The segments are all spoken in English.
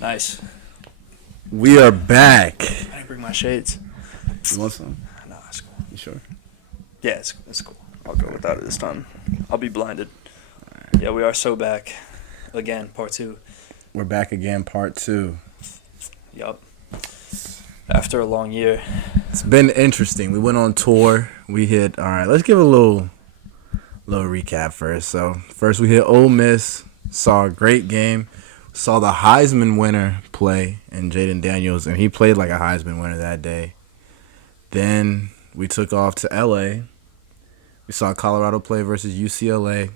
Nice. We are back. I didn't bring my shades. You want some? No, it's cool. You sure? Yeah, it's cool. I'll go without it this time. I'll be blinded. Yeah, we are so back. Again, part 2. We're back again, part 2. Yup. After a long year. It's been interesting. We went on tour. We hit. All right, let's give a little recap first. So first we hit Ole Miss. Saw a great game. Saw the Heisman winner play in Jaden Daniels, and he played like a Heisman winner that day. Then we took off to L.A. We saw Colorado play versus UCLA.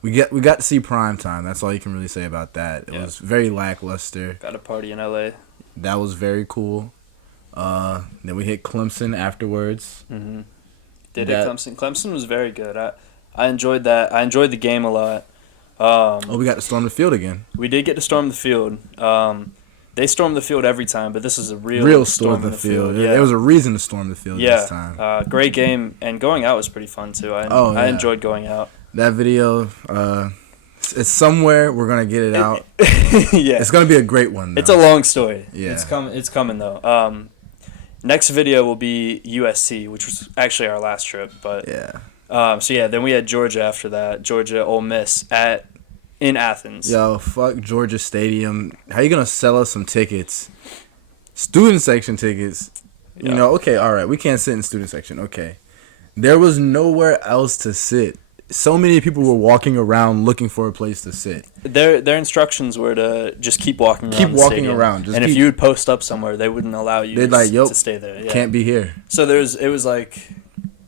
We got to see prime time. That's all you can really say about that. It was very lackluster. Got a party in L.A. That was very cool. Then we hit Clemson afterwards. Mm-hmm. Hit Clemson. Clemson was very good. I enjoyed that. I enjoyed the game a lot. We got to storm the field again. We did get to storm the field. They storm the field every time, but this is a real storm the field. Yeah. There was a reason to storm the field this time. Great game, and going out was pretty fun too. I enjoyed going out. That video, it's somewhere. We're gonna get it out. Yeah, it's gonna be a great one, though. It's a long story. Yeah, it's coming though. Next video will be USC, which was actually our last trip, but then we had Georgia after that. Georgia, Ole Miss in Athens. Yo, fuck Georgia Stadium. How you gonna sell us some tickets? Student section tickets. You know, okay, all right. We can't sit in student section. Okay. There was nowhere else to sit. So many people were walking around looking for a place to sit. Their instructions were to just keep walking around. Keep walking around. If you would post up somewhere, they wouldn't allow you to stay there. Yeah. Can't be here. So it was like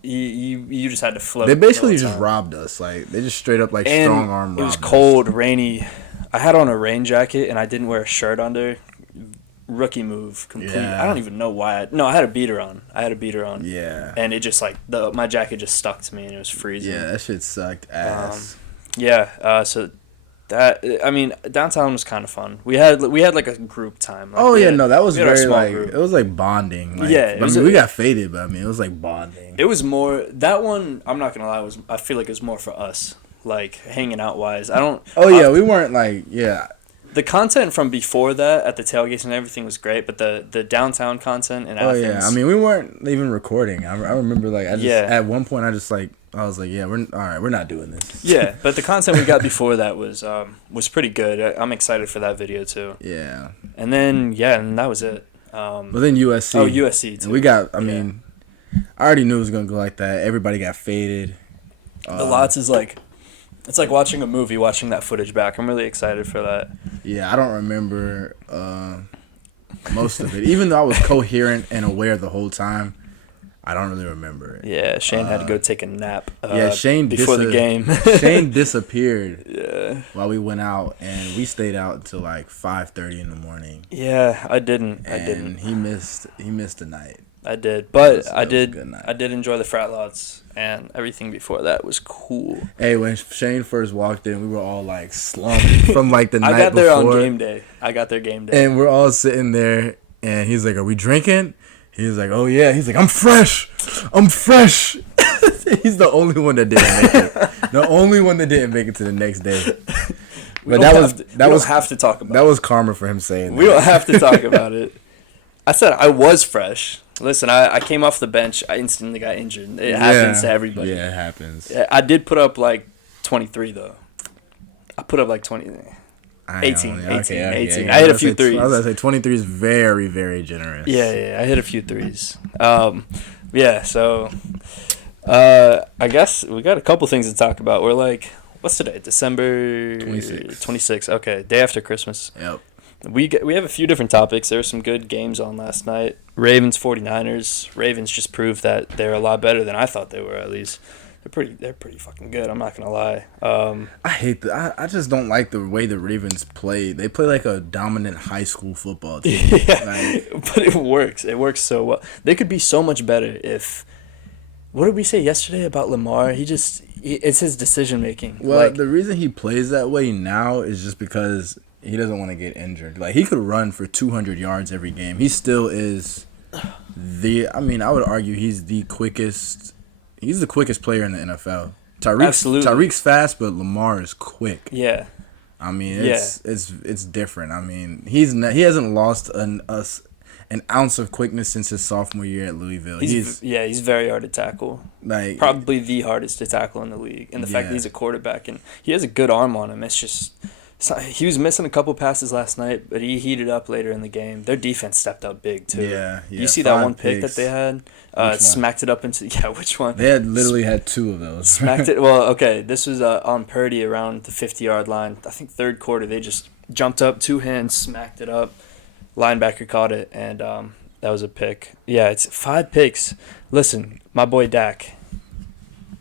you just had to float. They basically just robbed us. Like they just straight up strong arm robbed us. It was cold, rainy. I had on a rain jacket and I didn't wear a shirt under. Rookie move, complete. Yeah. I don't even know why. I had a beater on. Yeah. And it just my jacket just stuck to me and it was freezing. Yeah, that shit sucked ass. So that downtown was kind of fun. We had like a group time. That was very group. It was like bonding. We got faded, but it was like bonding. It was more that one. I'm not gonna lie. I feel like it was more for us, like hanging out wise. We weren't The content from before that at the tailgates and everything was great, but the downtown content in Athens. We weren't even recording. I remember at one point I was like, we're not doing this. Yeah, but the content we got before that was pretty good. I'm excited for that video too. Yeah. And then and that was it. But then USC. Oh, USC too. And we got. I already knew it was gonna go like that. Everybody got faded. The Lots is like. It's like watching a movie, watching that footage back. I'm really excited for that. Yeah, I don't remember most of it. Even though I was coherent and aware the whole time, I don't really remember it. Yeah, Shane had to go take a nap Shane before the game. Shane disappeared while we went out, and we stayed out until like 5:30 in the morning. Yeah, I didn't. He missed the night. I did, but I did enjoy the frat lots, and everything before that was cool. Hey, when Shane first walked in, we were all like slumped from like the night before. I got there on game day. And we're all sitting there, and he's like, "Are we drinking?" He's like, "Oh yeah." He's like, "I'm fresh. He's the only one that didn't make it. The only one that didn't make it to the next day. We don't have to talk about it. That was karma for him saying that. We don't have to talk about it. I said I was fresh. Listen, I came off the bench. I instantly got injured. It happens to everybody. Yeah, it happens. I did put up like 23, though. I put up like 20. 18. I hit a few threes. I was going to say 23 is very, very generous. Yeah, I hit a few threes. So I guess we got a couple things to talk about. We're like, what's today? December 26th. Okay, day after Christmas. Yep. We have a few different topics. There were some good games on last night. Ravens 49ers. Ravens just proved that they're a lot better than I thought they were, at least. They're pretty fucking good, I'm not going to lie. I just don't like the way the Ravens play. They play like a dominant high school football team. But it works. It works so well. They could be so much better if... What did we say yesterday about Lamar? It's his decision making. Well, the reason he plays that way now is just because he doesn't want to get injured. Like, he could run for 200 yards every game. He still is I would argue he's the quickest player in the NFL. Absolutely. Tyreek's fast, but Lamar is quick. Yeah. I mean, it's different. I mean, he hasn't lost an ounce of quickness since his sophomore year at Louisville. He's very hard to tackle. Like probably the hardest to tackle in the league. And the fact that he's a quarterback and he has a good arm on him, it's just he was missing a couple passes last night, but he heated up later in the game. Their defense stepped up big too. Yeah. You see that one pick that they had? Smacked it up into which one? They literally had two of those. Smacked it. Well, okay, this was on Purdy around the 50-yard line. I think third quarter they just jumped up, two hands, smacked it up. Linebacker caught it, and that was a pick. Yeah, it's 5 picks. Listen, my boy Dak.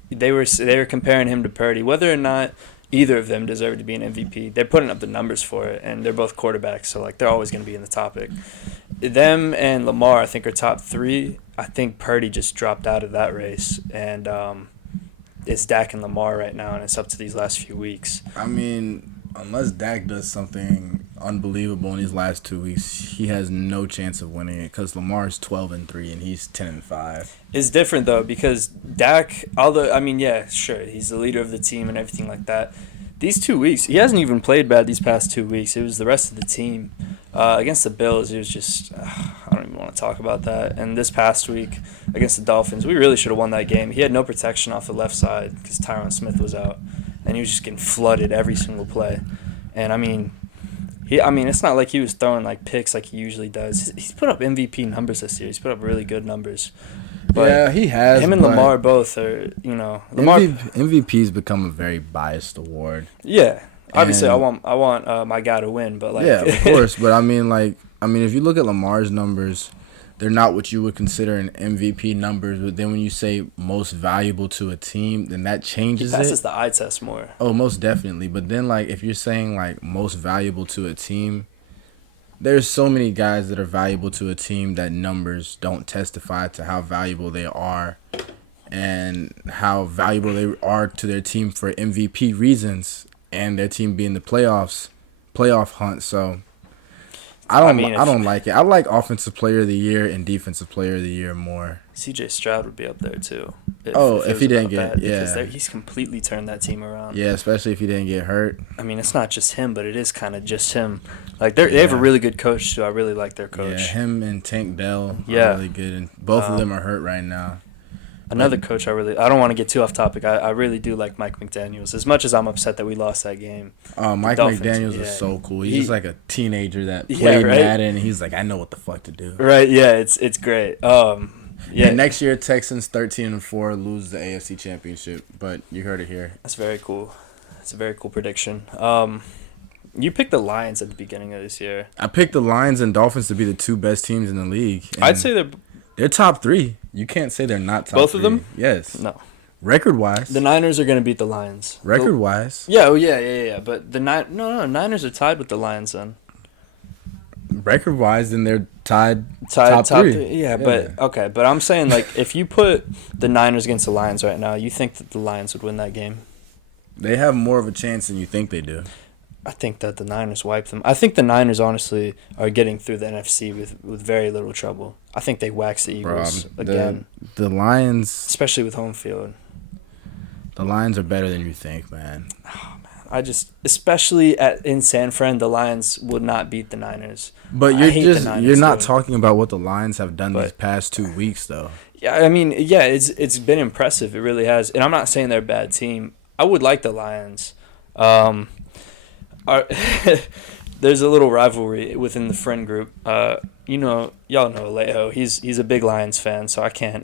They were comparing him to Purdy, whether or not either of them deserve to be an MVP. They're putting up the numbers for it, and they're both quarterbacks, so like they're always going to be in the topic. Them and Lamar, I think, are top 3. I think Purdy just dropped out of that race, and it's Dak and Lamar right now, and it's up to these last few weeks. I mean, unless Dak does something unbelievable in these last 2 weeks, he has no chance of winning it because Lamar's 12-3 and he's 10-5. It's different though because Dak, although I mean, yeah, sure, he's the leader of the team and everything like that. These 2 weeks, he hasn't even played bad these past 2 weeks. It was the rest of the team. Against the Bills, it was just, I don't even want to talk about that. And this past week against the Dolphins, we really should have won that game. He had no protection off the left side because Tyron Smith was out. And he was just getting flooded every single play. And, I mean, it's not like he was throwing, like, picks like he usually does. He's put up MVP numbers this year. He's put up really good numbers. But yeah, he has. Him and Lamar both are, Lamar. MVP's become a very biased award. Yeah. Obviously, I want my guy to win, but, like. Yeah, of course. But, if you look at Lamar's numbers, they're not what you would consider an MVP numbers. But then when you say most valuable to a team, then that changes it. He passes the eye test more. Oh, most definitely. But then, like, if you're saying, like, most valuable to a team, there's so many guys that are valuable to a team that numbers don't testify to how valuable they are and how valuable they are to their team for MVP reasons and their team being the playoff hunt. So I don't like it. I like Offensive Player of the Year and Defensive Player of the Year more. C.J. Stroud would be up there too. If he didn't get he's completely turned that team around. Yeah, especially if he didn't get hurt. I mean, it's not just him, but it is kind of just him. Like they have a really good coach too. I really like their coach. Yeah, him and Tank Dell are really good, and both of them are hurt right now. Another coach I don't want to get too off topic. I really do like Mike McDaniels. As much as I'm upset that we lost that game. Mike McDaniels is so cool. He's just like a teenager that played Madden, and he's like, I know what the fuck to do. Right, yeah, it's great. Yeah, next year Texans 13-4 lose the AFC Championship, but you heard it here. That's very cool. That's a very cool prediction. You picked the Lions at the beginning of this year. I picked the Lions and Dolphins to be the 2 best teams in the league. I'd say they're top 3. You can't say they're not top 3. Both of them? Yes. No. Record-wise. The Niners are going to beat the Lions. Record-wise. Yeah. But the Niners are tied with the Lions then. Record-wise, then they're tied top 3. Yeah, but okay. But I'm saying, like, if you put the Niners against the Lions right now, you think that the Lions would win that game? They have more of a chance than you think they do. I think that the Niners wipe them. I think the Niners, honestly, are getting through the NFC with very little trouble. I think they wax the Eagles again. The Lions... Especially with home field. The Lions are better than you think, man. Oh, man. Especially in San Fran, the Lions would not beat the Niners. But you're not talking about what the Lions have done these past 2 weeks, though. Yeah, I mean, yeah, it's been impressive. It really has. And I'm not saying they're a bad team. I would like the Lions. There's a little rivalry within the friend group. Y'all know Alejo. He's a big Lions fan, so I can't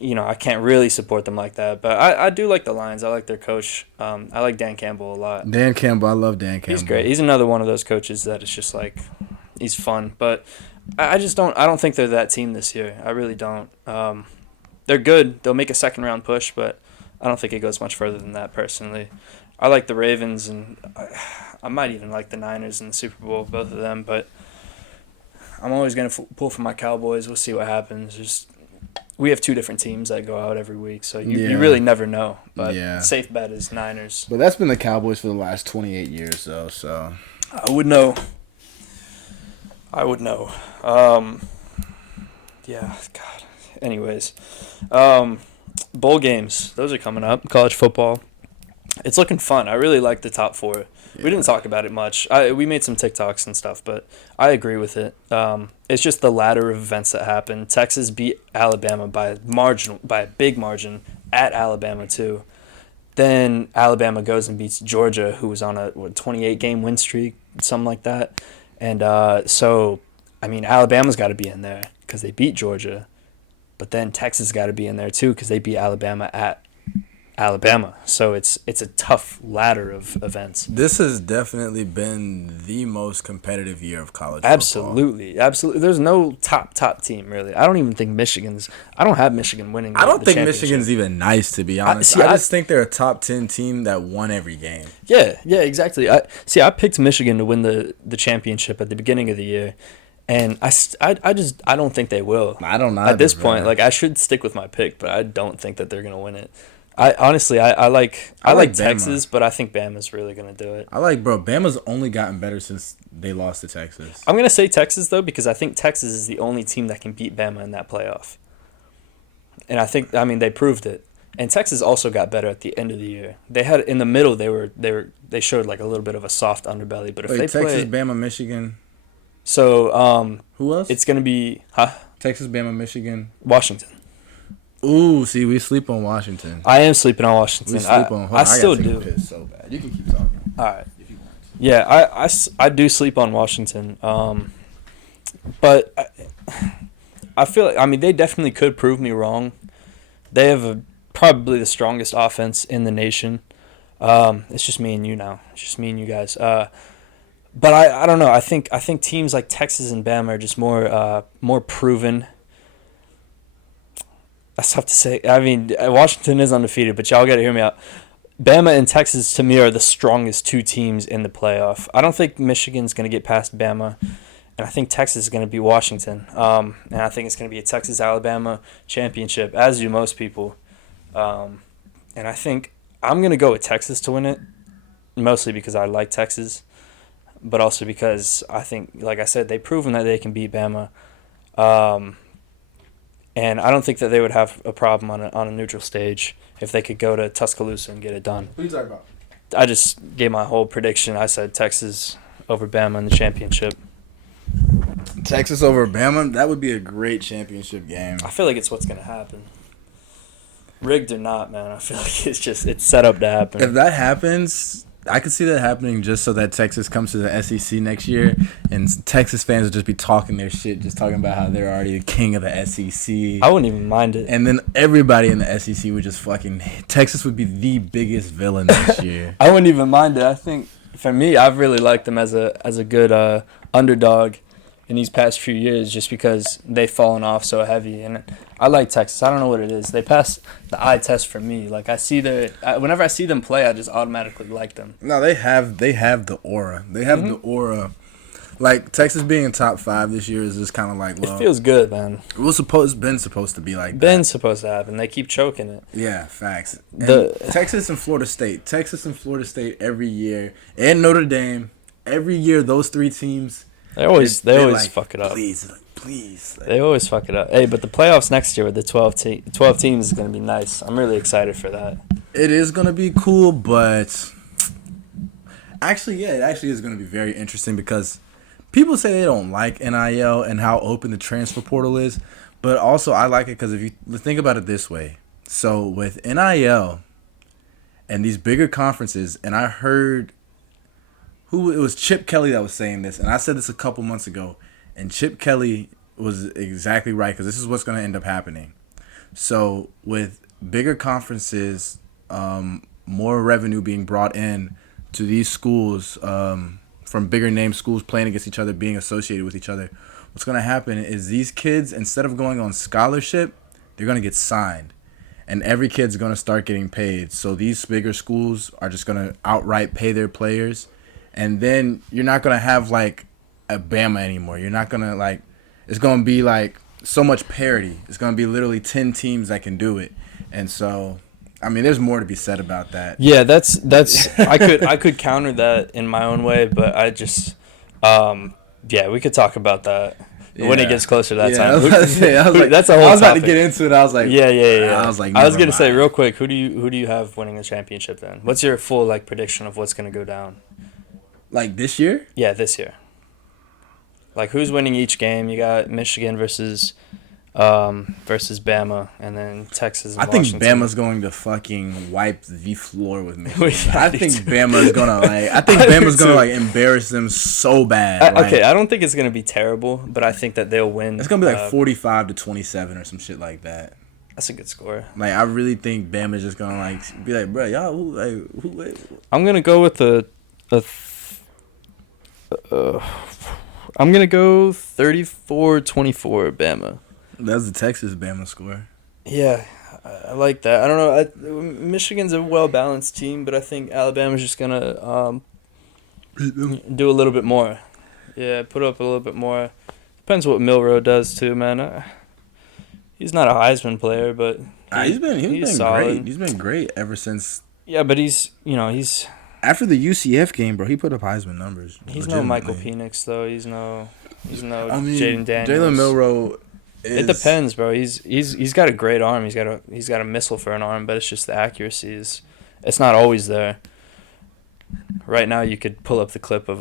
really support them like that. But I do like the Lions. I like their coach. I like Dan Campbell a lot. Dan Campbell, I love Dan Campbell. He's great. He's another one of those coaches that is just like, he's fun. But I don't think they're that team this year. I really don't. They're good. They'll make a second round push, but I don't think it goes much further than that personally. I like the Ravens, and I might even like the Niners in the Super Bowl, both of them. But I'm always going to pull for my Cowboys. We'll see what happens. We have 2 different teams that go out every week, so you really never know. But safe bet is Niners. But that's been the Cowboys for the last 28 years, though. So I would know. Yeah, God. Anyways, bowl games. Those are coming up. College football. It's looking fun. I really like the top four. Yeah. We didn't talk about it much. We made some TikToks and stuff, but I agree with it. It's just the ladder of events that happened. Texas beat Alabama by a big margin at Alabama too. Then Alabama goes and beats Georgia, who was on a 28-game win streak, something like that. And so, I mean, Alabama's got to be in there because they beat Georgia. But then Texas got to be in there too because they beat Alabama at Alabama. So it's a tough ladder of events. This has definitely been the most competitive year of college Absolutely. football. Absolutely. There's no top team, really. I don't even think I don't have Michigan winning I don't the think championship. Michigan's even nice, to be honest. I just think they're a top 10 team that won every game. Yeah, exactly. I picked Michigan to win the championship at the beginning of the year. And I don't think they will. I don't know. At this point, like, I should stick with my pick, but I don't think that they're going to win it. I like Texas, but I think Bama's really going to do it. Bama's only gotten better since they lost to Texas. I'm going to say Texas, though, because I think Texas is the only team that can beat Bama in that playoff. And they proved it. And Texas also got better at the end of the year. They had, in the middle, they showed like a little bit of a soft underbelly. But if they Texas, play, Bama, Michigan. So who else? It's going to be Texas, Bama, Michigan, Washington. Ooh, see, we sleep on Washington. I am sleeping on Washington. We sleep on. I still do. Piss so bad. You can keep talking. All right. If you want. Yeah, I do sleep on Washington. But I feel like, they definitely could prove me wrong. They have probably the strongest offense in the nation. It's just me and you now. It's just me and you guys. But I don't know. I think teams like Texas and Bama are just more proven. That's tough to say. I mean, Washington is undefeated, but y'all got to hear me out. Bama and Texas, to me, are the strongest two teams in the playoff. I don't think Michigan's going to get past Bama, and I think Texas is going to beat Washington. And I think it's going to be a Texas-Alabama championship, as do most people. And I think I'm going to go with Texas to win it, mostly because I like Texas, but also because I think, like I said, they've proven that they can beat Bama. And I don't think that they would have a problem on a neutral stage if they could go to Tuscaloosa and get it done. Who are you talking about? I just gave my whole prediction. I said Texas over Bama in the championship. Texas over Bama? That would be a great championship game. I feel like it's what's going to happen. Rigged or not, man. I feel like it's set up to happen. If that happens, I could see that happening just so that Texas comes to the SEC next year, and Texas fans would just be talking their shit, just talking about how they're already the king of the SEC. I wouldn't even mind it. And then everybody in the SEC would just Texas would be the biggest villain next year. I wouldn't even mind it. I think, for me, I've really liked them as a good underdog in these past few years just because they've fallen off so heavy. And I like Texas. I don't know what it is. They pass the eye test for me. Like, whenever I see them play, I just automatically like them. No, they have the aura. They have the aura. Like, Texas being in top 5 this year is just kind of like, well, it feels good, man. It's been supposed to be like that. Been supposed to happen. They keep choking it. Yeah, facts. Texas and Florida State every year, and Notre Dame every year. Those three teams, they always like, fuck it up. Please. They always fuck it up. Hey, but the playoffs next year with the 12 teams is going to be nice. I'm really excited for that. It is going to be cool, but actually, it actually is going to be very interesting because people say they don't like NIL and how open the transfer portal is, but also I like it because if you think about it this way. So with NIL and these bigger conferences, and I heard it was Chip Kelly that was saying this, and I said this a couple months ago, and Chip Kelly was exactly right because this is what's going to end up happening. So with bigger conferences, more revenue being brought in to these schools from bigger name schools playing against each other, being associated with each other, what's going to happen is these kids, instead of going on scholarship, they're going to get signed. And every kid's going to start getting paid. So these bigger schools are just going to outright pay their players. And then you're not going to have, like, a Bama anymore. You're not going to, like, it's going to be, like, so much parity. It's going to be literally 10 teams that can do it. And so, I mean, there's more to be said about that. Yeah, that's I could counter that in my own way, but I just, we could talk about that. when it gets closer to that time. I was about to say, that's a whole I was about topic. to get into it. I was like, yeah. I was like, I was gonna say mind. real quick, who do you have winning the championship then? What's your full like prediction of what's gonna go down? Like this year? Yeah, this year. Like who's winning each game? You got Michigan versus Bama, and then Texas and Washington. I think Bama's going to fucking wipe the floor with me. Yeah, I think Bama's gonna like embarrass them so bad. Okay, I don't think it's gonna be terrible, but I think that they'll win. It's gonna be like 45-27 or some shit like that. That's a good score. Like I really think Bama's just gonna like be like, bro, y'all who I'm gonna go with I'm gonna go 34-24 Bama. That's the Texas Bama score. Yeah, I like that. I don't know. Michigan's a well-balanced team, but I think Alabama's just going to do a little bit more. Yeah, put up a little bit more. Depends what Milroe does, too, man. He's not a Heisman player, but he's been solid. Great. He's been great ever since. Yeah, but he's after the UCF game, bro, he put up Heisman numbers. He's no Michael Penix, though. He's no Jaden Daniels. Jalen Milroe. It depends, bro. He's got a great arm. He's got a missile for an arm, but it's just the accuracy it's not always there. Right now, you could pull up the clip of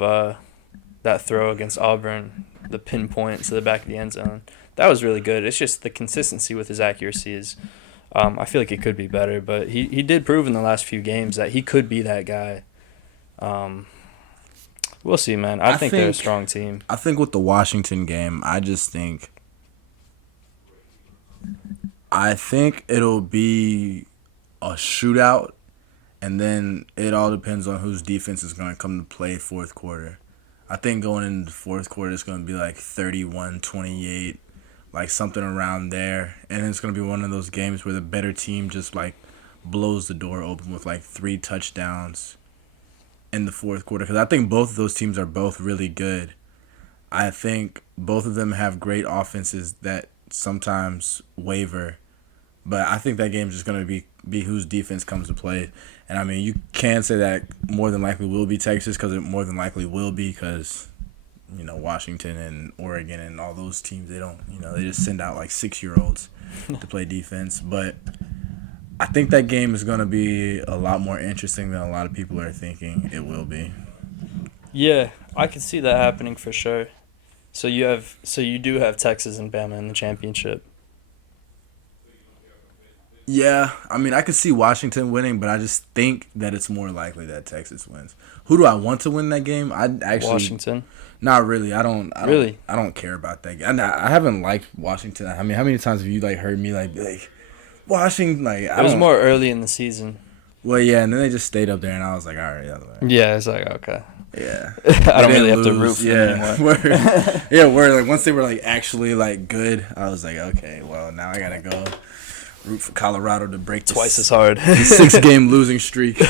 that throw against Auburn, the pinpoint to the back of the end zone. That was really good. It's just the consistency with his accuracy is. I feel like it could be better, but he did prove in the last few games that he could be that guy. We'll see, man. I think they're a strong team. I think with the Washington game, I think it'll be a shootout, and then it all depends on whose defense is going to come to play fourth quarter. I think going into the fourth quarter, it's going to be like 31-28, like something around there. And it's going to be one of those games where the better team just like blows the door open with like 3 touchdowns in the fourth quarter. Because I think both of those teams are both really good. I think both of them have great offenses that sometimes waver, but I think that game is just going to be whose defense comes to play. And I mean, you can say that more than likely will be Texas, because it more than likely will be, because Washington and Oregon and all those teams, they don't, they just send out like 6-year-olds to play defense. But I think that game is going to be a lot more interesting than a lot of people are thinking it will be. Yeah, I can see that happening for sure. So you do have Texas and Bama in the championship. Yeah, I mean, I could see Washington winning, but I just think that it's more likely that Texas wins. Who do I want to win that game? Washington. Not really. I don't care about that game. I haven't liked Washington. I mean, how many times have you like heard me like Washington? Like it was more early in the season. Well, yeah, and then they just stayed up there, and I was like, all right, yeah, it's like okay. Yeah, I don't really have to root for them anymore. Where like once they were like actually like good, I was like, okay, well now I gotta go root for Colorado to break twice as hard. the 6-game losing streak.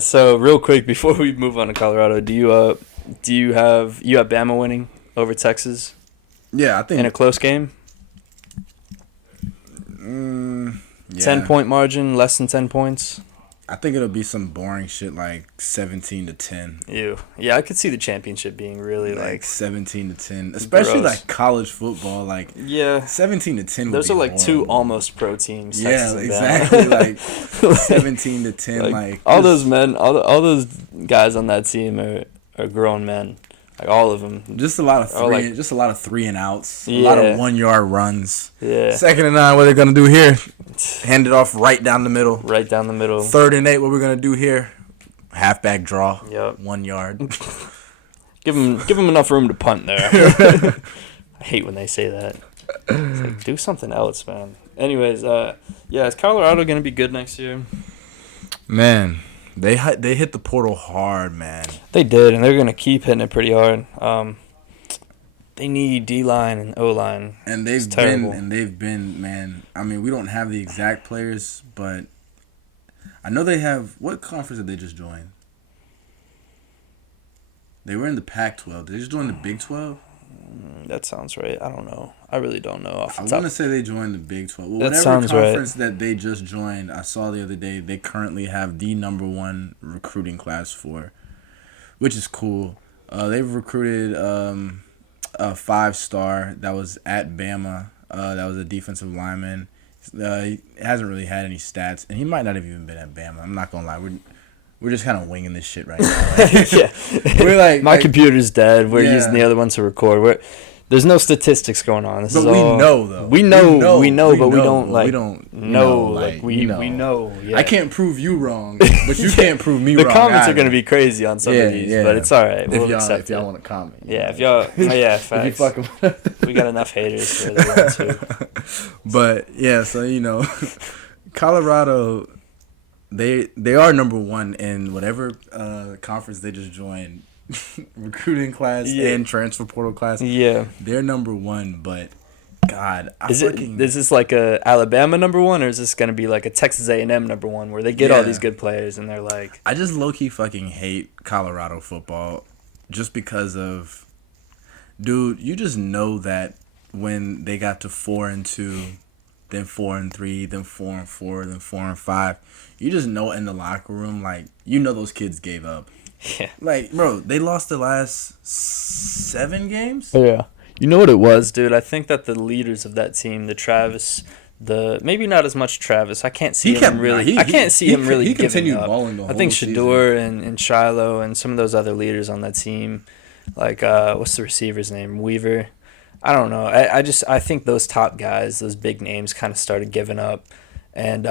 So real quick before we move on to Colorado, do you have Bama winning over Texas? Yeah, I think in a close game. 10-point margin, less than 10 points. I think it'll be some boring shit like 17-10. Ew. Yeah, I could see the championship being really like 17-10, especially like college football. Like 17-10. Those are like horrible. 2 almost pro teams. Yeah, exactly. Like 17-10. Like all those men, all those guys on that team are grown men. Like all of them. Just a lot of 3 and outs. A lot of 1-yard runs. Yeah. 2nd and 9, what they're gonna do here? Hand it off right down the middle. 3rd and 8, what we're gonna do here? Halfback draw. Yep. 1 yard. Give them enough room to punt there. I hate when they say that. It's like, do something else, man. Anyways, is Colorado gonna be good next year? Man. They hit the portal hard, man. They did, and they're gonna keep hitting it pretty hard. They need D-line and O-line. And they've been, man. I mean, we don't have the exact players, but I know they have. What conference did they just join? They were in the Pac-12. Did they just join the Big 12? That sounds right. I don't know. I really don't know. I want to say they joined the Big 12. Well, that whatever sounds conference right. that they just joined, I saw the other day, they currently have the number 1 recruiting class for, which is cool. They've recruited a 5-star that was at Bama. That was a defensive lineman. He hasn't really had any stats, and he might not have even been at Bama. I'm not gonna lie. We're just kind of winging this shit right now. Yeah, we're my computer's dead. We're using the other one to record. There's no statistics going on. But we know though. We know, but we don't know. We know. Yeah. I can't prove you wrong, but you can't prove me wrong. The comments are gonna be crazy on some of these, but it's all right. We'll accept if y'all want to comment. Yeah, if y'all. Facts. If you fucking we got enough haters for the one too. But yeah, so Colorado, they are number one in whatever conference they just joined. Recruiting class and transfer portal class. Yeah, they're number one, but God, is this like a Alabama number one, or is this gonna be like a Texas A&M number one, where they get all these good players and they're like? I just low key fucking hate Colorado football, just because of, dude. You just know that when they got to 4-2, then 4-3, then 4-4, then 4-5, you just know in the locker room, like those kids gave up. Yeah. Like, bro, they lost the last 7 games? Yeah. You know what it was, dude? I think that the leaders of that team, maybe not as much Travis. I can't see him really He continued up. balling the whole I think season. Shador and Shiloh and some of those other leaders on that team, like what's the receiver's name? Weaver. I don't know. I think those top guys, those big names, kind of started giving up, and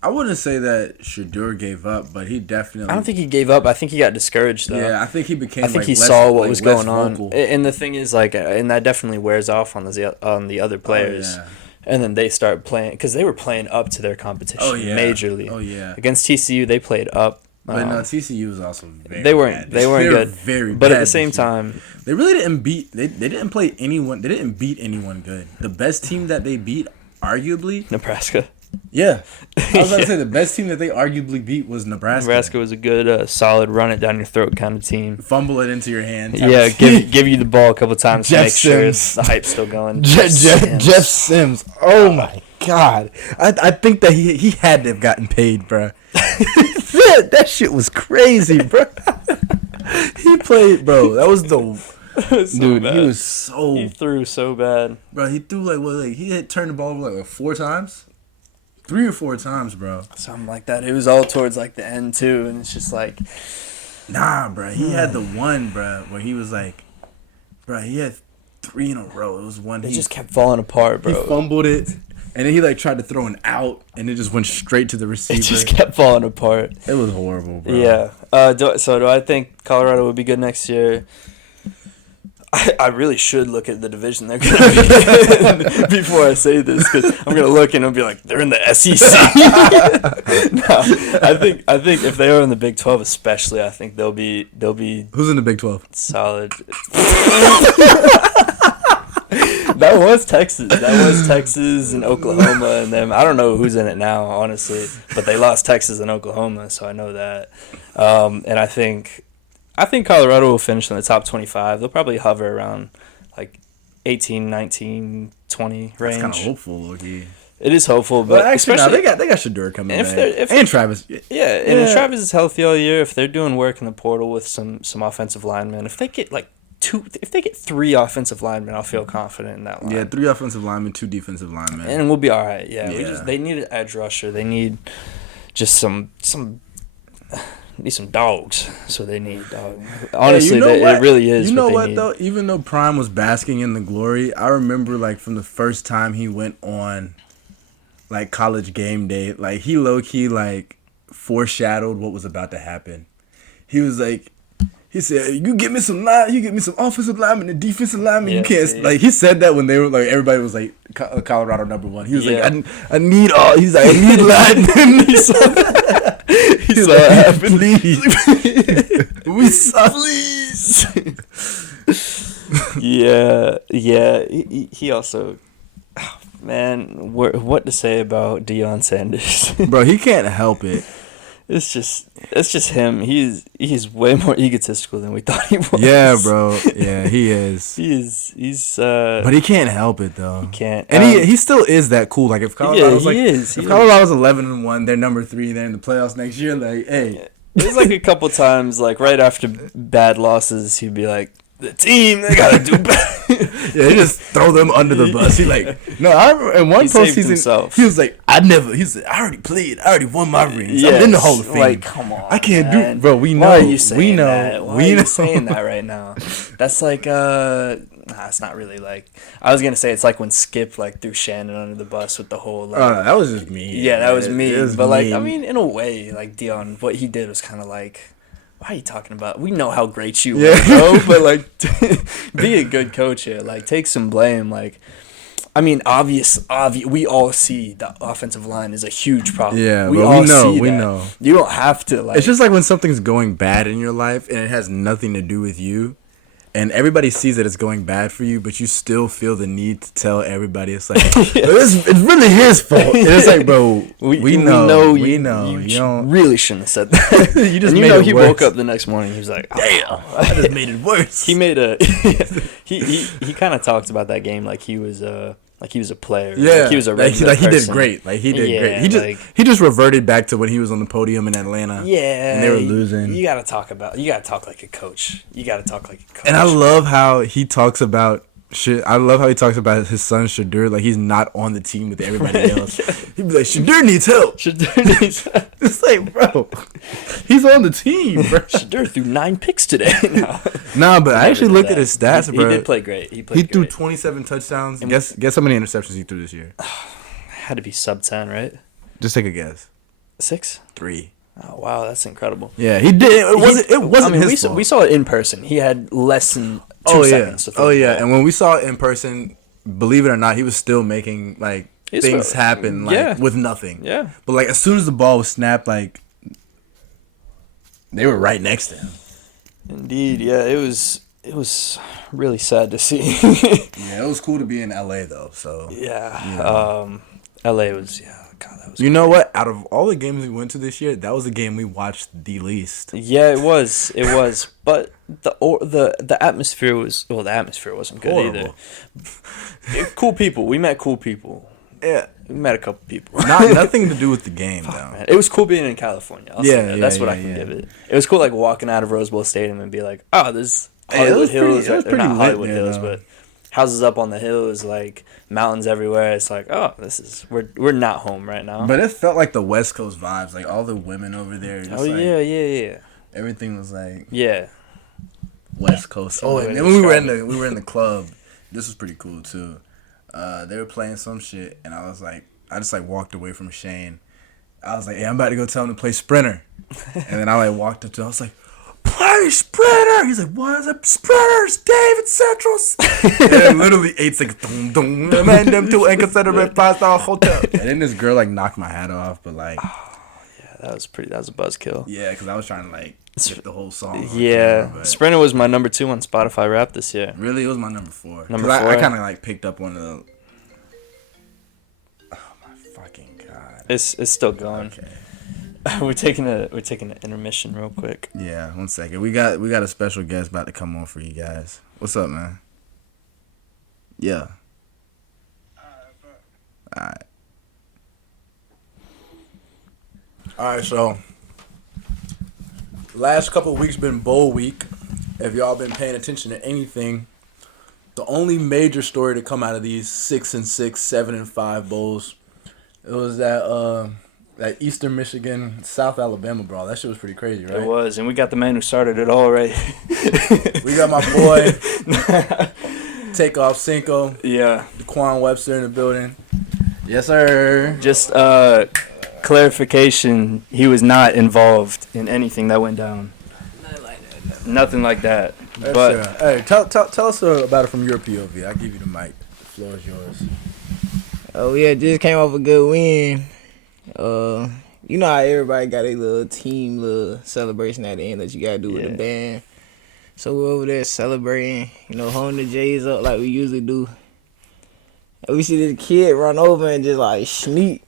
I wouldn't say that Shador gave up, but he definitely. I don't think he gave up. I think he got discouraged, though. Yeah, I think he became. I think he saw what was going on, and the thing is, and that definitely wears off on the other players. Oh, yeah. And then they start playing, because they were playing up to their competition majorly. Oh yeah. Against TCU, they played up. But no, TCU was also very They weren't good. Very but bad at the same time, they really didn't beat. They didn't play anyone. They didn't beat anyone good. The best team that they beat, arguably, Nebraska. Yeah, I was about to say the best team that they arguably beat was Nebraska. Nebraska was a good, solid, run it down your throat kind of team. Fumble it into your hand. Yeah, give you the ball a couple times to make sure the hype's still going. Jeff Sims. Oh my God, I think that he had to have gotten paid, bro. That shit was crazy, bro. He played, bro. That was dude. Bad. He threw so bad, bro. He threw he had turned the ball over like 4 times. 3 or 4 times, bro. Something like that. It was all towards like the end too, and it's just like, nah, bro. He had the one, bro, where he was like, bro, he had 3 in a row. It was one. It just kept falling apart, bro. He fumbled it, and then he tried to throw an out, and it just went straight to the receiver. It just kept falling apart. It was horrible, bro. Yeah. Do I think Colorado would be good next year? I really should look at the division they're going to be in before I say this, because I'm going to look and I'll be like, they're in the SEC. No, I think if they are in the Big 12 especially, I think they'll be. Who's in the Big 12? Solid. That was Texas and Oklahoma and them. I don't know who's in it now, honestly, but they lost Texas and Oklahoma, so I know that. And I think Colorado will finish in the top 25. They'll probably hover around like 18, 19, 20 range. That's kind of hopeful, Loki. It is hopeful, but actually, especially they got Shador coming back, and Travis. Yeah, and if Travis is healthy all year, if they're doing work in the portal with some offensive linemen, if they get if they get 3 offensive linemen, I'll feel confident in that line. Yeah, 3 offensive linemen, 2 defensive linemen, and we'll be all right. Yeah. They need an edge rusher. They need just some dogs. So they need honestly, it really is. You know what though? Even though Prime was basking in the glory, I remember from the first time he went on College Game Day, he low key foreshadowed what was about to happen. He was he said, "You get me some offensive linemen and defensive linemen. You can't." He said that when they were everybody was Colorado #1. He was I need all. He's I need linemen. He said, please, we saw, please. Yeah. He also, man, what to say about Deion Sanders? Bro, he can't help it. It's just him. He's way more egotistical than we thought he was. Yeah, bro. Yeah, he is. He's but he can't help it though. He can't. And he still is that cool. If Colorado was Colorado's 11-1, they're number 3, they're in the playoffs next year. Hey. There's a couple times right after bad losses, he'd be like, the team, they gotta do better. Yeah, he just throw them under the bus. He like, no, I remember in one postseason, he was like, he said, I already played, I already won my rings. I'm in the Hall of Fame. Like, come on, I can't man. do, bro. We know. Why are you saying know. That? Why are you saying that right now? That's like, it's not really like. I was gonna say it's like when Skip like threw Shannon under the bus with the whole. Like, that was just mean. Yeah, that was mean. But mean. like, I mean, in a way, like Deion, what he did was kind of like. Why are you talking about? We know how great you are, bro. But like, be a good coach here. Like, take some blame. Like, I mean, obvious. We all see the offensive line is a huge problem. Yeah, we know. You don't have to like. It's just like when something's going bad in your life and it has nothing to do with you. And everybody sees that it's going bad for you, but you still feel the need to tell everybody. It's like, it's really his fault. And it's like, bro, we know. You really shouldn't have said that. You just and made it he worse. woke up the next morning. He was like, damn, I just made it worse. He made a. he kind of talked about that game like he was a player. Yeah, like he was a regular he did person. great. Like he did great. He just reverted back to when he was on the podium in Atlanta. Yeah, and they were losing. You gotta talk like a coach. And I love how he talks about shit. I love how he talks about his son Shadur. Like he's not on the team with everybody else. He'd be like, Shadur needs help. It's like, bro, he's on the team, bro. Shadur threw 9 picks today. Nah, but I actually looked at his stats, bro. He did play great. He threw 27 touchdowns. Guess how many interceptions he threw this year? Had to be sub 10, right? Just take a guess. 6? 3. Oh wow, that's incredible. Yeah, he did. It wasn't his fault. We saw it in person. He had less than 2 seconds to throw. Oh yeah, and when we saw it in person, believe it or not, he was still making like things happen like with nothing. Yeah. But like as soon as the ball was snapped, like they were right next to him. Indeed, yeah, it was really sad to see. Yeah, it was cool to be in LA though. So LA was God, that was. You know what? Out of all the games we went to this year, that was the game we watched the least. Yeah, it was. But the atmosphere was the atmosphere wasn't good horrible. Either. Cool people. We met cool people. Yeah. We met a couple people. Nothing to do with the game though. Man. It was cool being in California. I'll say that. That's what I can give it. It was cool like walking out of Rose Bowl Stadium and be like, oh, there's Hollywood Hills. They're not Hollywood Hills, but houses up on the hills, like mountains everywhere. It's like, oh, we're not home right now. But it felt like the West Coast vibes, like all the women over there. Just yeah. Everything was like West Coast. Oh, and then when we were in the club, this was pretty cool too. They were playing some shit, and I just walked away from Shane. I was like, hey, I'm about to go tell him to play Sprinter, and then I walked up to him. I was like, play Sprinter. He's like, what is it? Sprinters, David Centrals. And then literally 8 seconds. Dum dum. Man, them two ain't considered a 5-star hotel. And then this girl knocked my hat off, but like, that was a buzzkill. Yeah, because I was trying to get the whole song. Yeah, camera, Sprinter was my number 2 on Spotify Rap this year. Really, it was my number 4. Number 4. I kind of picked up one of the. Oh my fucking god! It's still going. Okay. We're taking an intermission real quick. Yeah, 1 second. We got a special guest about to come on for you guys. What's up, man? Yeah. Alright. Alright, so last couple of weeks been bowl week. If y'all been paying attention to anything, the only major story to come out of these 6-6, 7-5 bowls, it was that Eastern Michigan, South Alabama brawl. That shit was pretty crazy, right? It was, and we got the man who started it all, right? We got my boy, Takeoff Cinco. Yeah. Daquan Webster in the building. Yes, sir. Just clarification, he was not involved in anything that went down. Nothing like that. Yes, but sir. Hey, tell us about it from your POV. I'll give you the mic. The floor is yours. Oh, yeah, just came off a good win. You know how everybody got a little team little celebration at the end that you gotta do with the band. So we're over there celebrating, holding the J's up like we usually do. And we see this kid run over and just sneak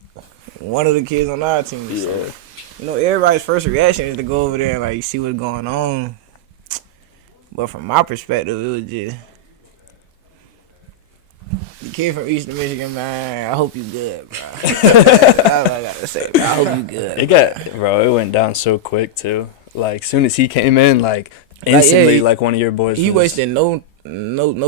one of the kids on our team. Yeah. So, everybody's first reaction is to go over there and see what's going on. But from my perspective, it was just the kid from Eastern Michigan, man. I hope you good, bro. That's all I gotta say, bro. I hope you good. It went down so quick too. Like soon as he came in, Instantly, like one of your boys. He wasted no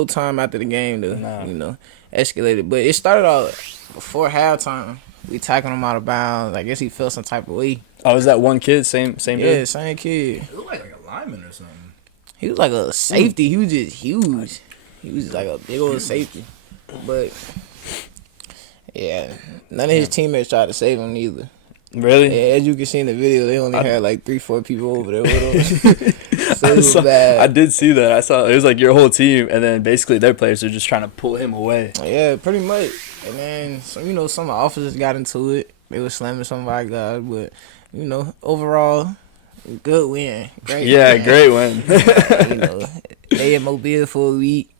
time after the game to escalated. But it started off before halftime. We tackling him out of bounds. I guess he felt some type of way. Oh, was that one kid? Same dude? Yeah, same kid. It looked like a lineman or something. He was like a safety. He was just huge. He was like a big old safety. But yeah, none of his teammates tried to save him either. Really? Yeah, as you can see in the video, they only had like 3-4 people over there with him. So it was bad. I did see that. I saw it was like your whole team, and then basically their players are just trying to pull him away. Yeah, pretty much. And then some officers got into it. They were slamming some of our guys, but overall, good win. Great. Yeah, win. great win. They in Mobile for a week.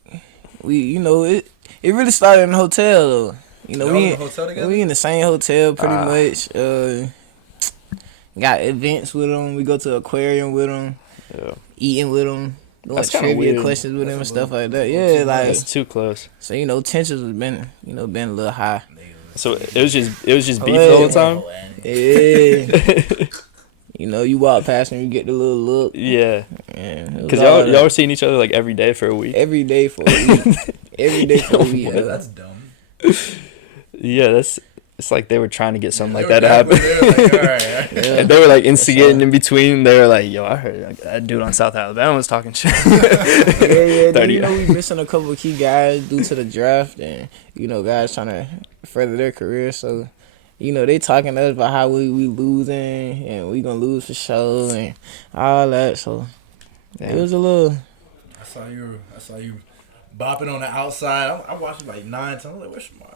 It really started in the hotel though. We in the same hotel pretty much. Got events with them. We go to aquarium with them. Yeah. Eating with them. Doing trivia questions with them and stuff like that. Yeah, like that's too close. So tensions has been been a little high. So it was just beef the whole time. Yeah. You walk past and you get the little look. Yeah. Because y'all were seeing each other like every day for a week. Every day for a week. Every day for a week. That's dumb. Yeah, it's like they were trying to get something like that to happen. They were like, all right. Yeah. And they were like instigating in between. They were like, yo, I heard that dude on South Alabama was talking shit. Yeah. Then, we missing a couple of key guys due to the draft and, guys trying to further their career. So, they talking to us about how we losing and we going to lose for sure and all that. So, it was a little. I saw you bopping on the outside. I watched it like 9 times. I was like, where's Shamar?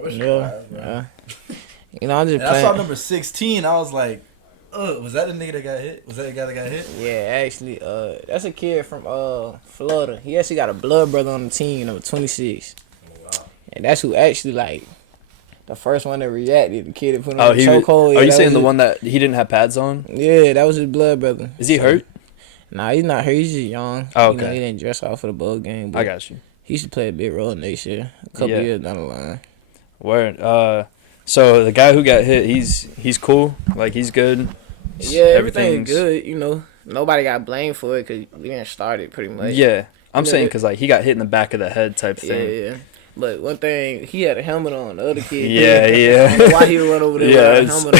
Where's Shamar, bro? I'm just playing. I saw number 16. I was like, was that the nigga that got hit? Was that the guy that got hit? Yeah, actually, that's a kid from Florida. He actually got a blood brother on the team, number 26. Oh, wow. And that's who actually, like, the first one that reacted. The kid that put him in the chokehold. Are you saying the one that he didn't have pads on? Yeah, that was his blood brother. Is he hurt? Nah, he's not hurt. He's just young. Oh, okay. He didn't dress out for the bowl game. But I got you. He should play a big role next year. A couple years down the line. Word. So the guy who got hit, he's cool. Like, he's good. Yeah, everything's good. Nobody got blamed for it because we didn't start it pretty much. Yeah. I'm saying because, like, he got hit in the back of the head type thing. Yeah. But one thing, he had a helmet on. The other kid. Yeah. I don't know why he would run over there with a helmet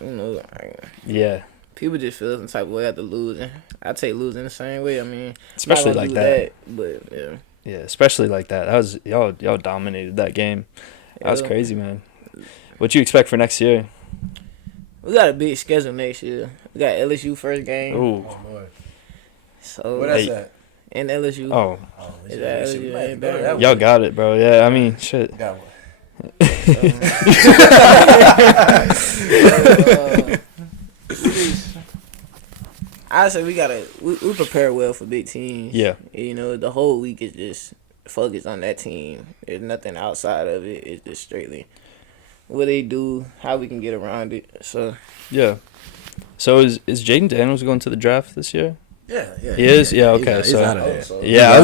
on. But, yeah. People just feel some type of way after losing. I take losing the same way. I mean, especially like that. But yeah. Yeah, especially like that. That was y'all dominated that game. That was crazy, man. What you expect for next year? We got a big schedule next year. We got LSU first game. Ooh. Oh boy. So where that's at? In LSU. Oh. Is that LSU? Y'all got it, bro. Yeah, I mean, shit. Got one. I say we prepare well for big teams. Yeah. The whole week is just focused on that team. There's nothing outside of it. It's just strictly what they do, how we can get around it. So yeah. So is Jaden Daniels going to the draft this year? Yeah. He is? Yeah, okay. He's out of there. Yeah, I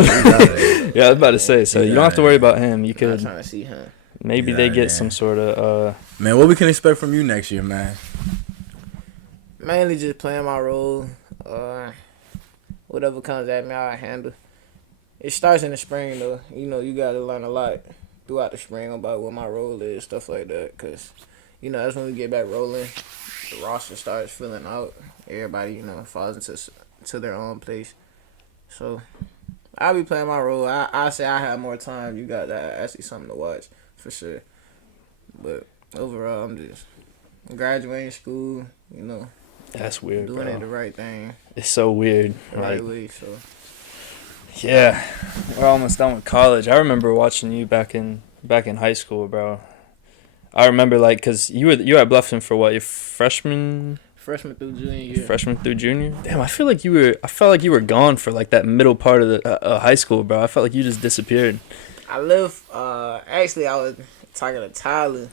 was about to say. So you don't have to worry about him. You could. I'm trying to see him. Maybe they get some sort of. Man, what we can expect from you next year, man? Mainly just playing my role. Whatever comes at me, I'll handle. It starts in the spring, though. You got to learn a lot throughout the spring about what my role is, stuff like that. Because, that's when we get back rolling. The roster starts filling out. Everybody, falls into their own place. So, I'll be playing my role. I say I have more time. You got actually something to watch, for sure. But overall, I'm just graduating school, That's weird, doing bro. it the right thing. It's so weird. The right way, so. Yeah, we're almost done with college. I remember watching you back in high school, bro. I remember, like, cause you were at Bluffton for what, your freshman through junior. Damn, I felt like you were gone for like that middle part of the high school, bro. I felt like you just disappeared. I live. Actually, I was talking to Tyler.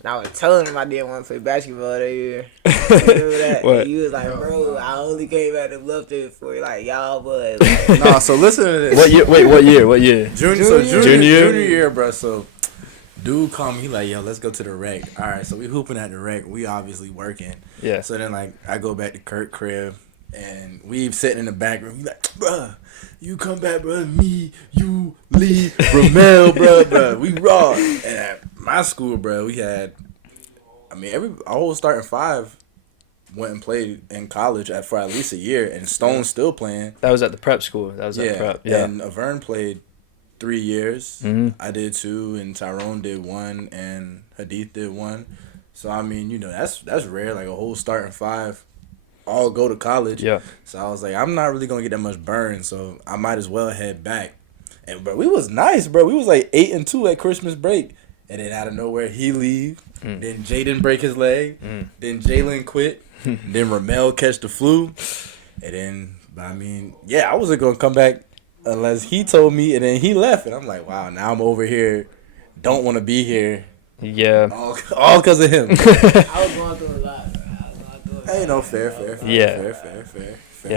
And I was telling him I didn't want to play basketball that year. Remember that? What? And he was like, bro, I only came back to Bluffton for like y'all boys. Nah, so listen to this. What year? Wait, what year? Junior year, bro. So, dude called me. He like, yo, let's go to the rec. All right, so we hooping at the rec. We obviously working. Yeah. So then, like, I go back to Kirk crib, And we sitting in the back room. He's like, bruh, you come back, bruh. Me, you, Lee, Ramel, bruh. We raw. And at my school, bruh, we had, our whole starting five went and played in college for at least a year. And Stone's still playing. That was at the prep school. At prep. Yeah. And Avern played 3 years. Mm-hmm. I did 2, and Tyrone did 1, and Hadith did 1. So, that's rare. Like, a whole starting five all go to college. Yeah. So I was like, I'm not really gonna get that much burn, so I might as well head back. And bro, we was nice, bro. We was like 8-2 at Christmas break, and then out of nowhere he leave. Then Jaden break his leg. Then Jalen quit. Then Ramel catch the flu. And then, I wasn't gonna come back unless he told me, and then he left, and I'm like, wow, now I'm over here, don't want to be here. Yeah. All because of him. I was going through a lot. Hey, no, fair. Yeah.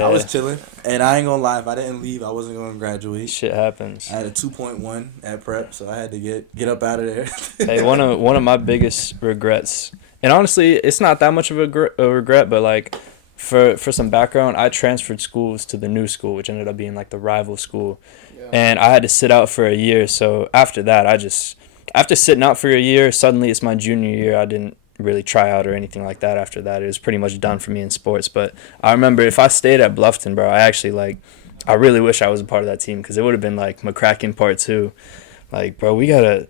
I was chilling, and I ain't gonna lie. If I didn't leave, I wasn't gonna graduate. Shit happens. I had a 2.1 at prep, so I had to get up out of there. Hey, one of my biggest regrets, and honestly, it's not that much of a regret, but like, for some background, I transferred schools to the new school, which ended up being like the rival school, and I had to sit out for a year. So after that, after sitting out for a year, suddenly it's my junior year. I didn't really try out or anything like that after that. It was pretty much done for me in sports. But I remember if I stayed at Bluffton, bro, I really wish I was a part of that team, because it would have been like McCracken part 2. Like, bro, we gotta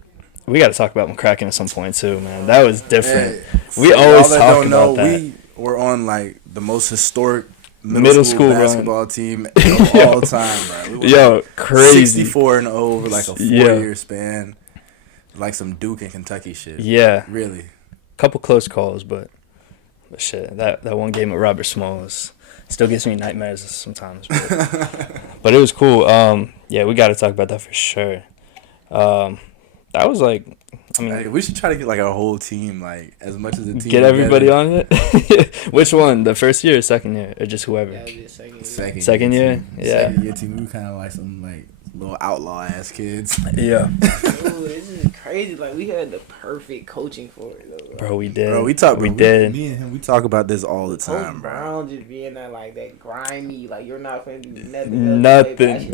talk about McCracken at some point too, man. That was different. We always talk about that. We were on like the most historic middle school basketball team of all time, bro. Crazy. 64-0 over like a 4-year span, like some Duke and Kentucky shit. Yeah, really. Couple close calls, but shit, that one game at Robert Smalls still gives me nightmares sometimes. But it was cool. We got to talk about that for sure. That was like, we should try to get like a whole team, like as much as the team. Get everybody on it. Which one? The first year or second year, or just whoever? Second year. Yeah. Second year team. We kind of like some like little outlaw ass kids. Yeah. Dude, this is crazy. Like, we had the perfect coaching for it, though. Bro, we did. Bro, we did. Me and him, we talk about this all the time. Coach Brown just being that grimy, like, you're not going to do nothing.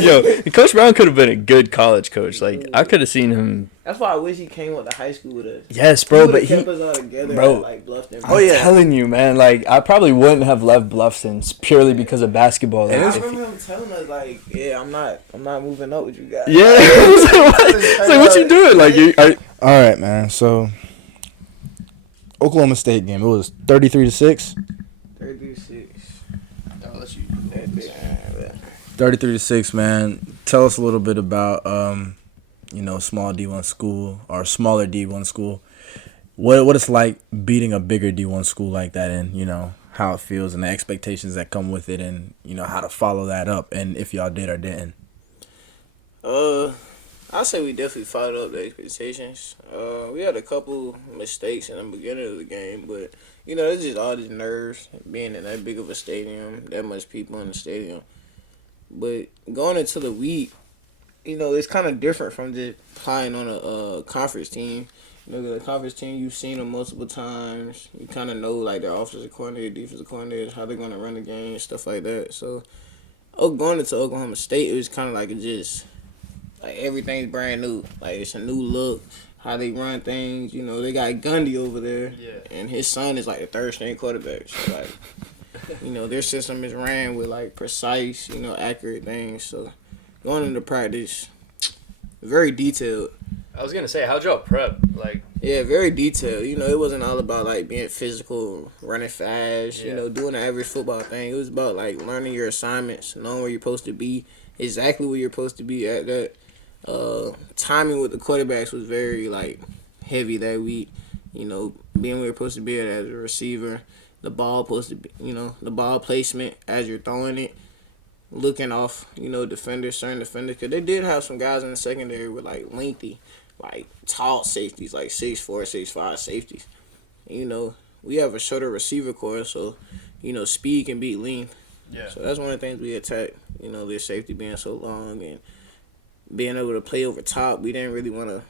Yo, Coach Brown could have been a good college coach. Like, I could have seen him. That's why I wish he came up to high school with us. Yes, bro, but kept us all together bro, at, like, Bluffton. I'm telling you, man. Like, I probably wouldn't have left Bluffton purely because of basketball. Like, I remember him telling us, like, yeah, I'm not moving up with you guys. Yeah, it's like, what you doing? Like, all right, man. So, Oklahoma State game. It was 33-6. 33-6. I'll let you. 33-6, man. Tell us a little bit about small D1 school or smaller D1 school. What it's like beating a bigger D1 school like that, and how it feels and the expectations that come with it, and how to follow that up, and if y'all did or didn't. I'll say we definitely followed up the expectations. We had a couple mistakes in the beginning of the game, but it's just all these nerves being in that big of a stadium, that much people in the stadium. But going into the week, it's kind of different from just playing on a conference team. The conference team, you've seen them multiple times. You kind of know, like, their offensive coordinator, defensive coordinator, how they're going to run the game, stuff like that. So, going into Oklahoma State, it was kind of like everything's brand new. Like, it's a new look, how they run things. They got Gundy over there, and his son is, like, the third-string quarterback. So, like, their system is ran with, like, precise, accurate things. So, going into practice, very detailed. I was gonna say, how'd y'all prep? Like, yeah, very detailed. It wasn't all about like being physical, running fast. Doing the average football thing. It was about like learning your assignments, knowing where you're supposed to be, exactly where you're supposed to be at that. Timing with the quarterbacks was very like heavy that week. Being where you're supposed to be at as a receiver, the ball supposed to be, the ball placement as you're throwing it. Looking off, defenders, certain defenders, because they did have some guys in the secondary with like lengthy, like tall safeties, like 6'4", 6'5" safeties. We have a shorter receiver core, so speed can beat length. Yeah. So that's one of the things we attack. Their safety being so long and being able to play over top. We didn't really want to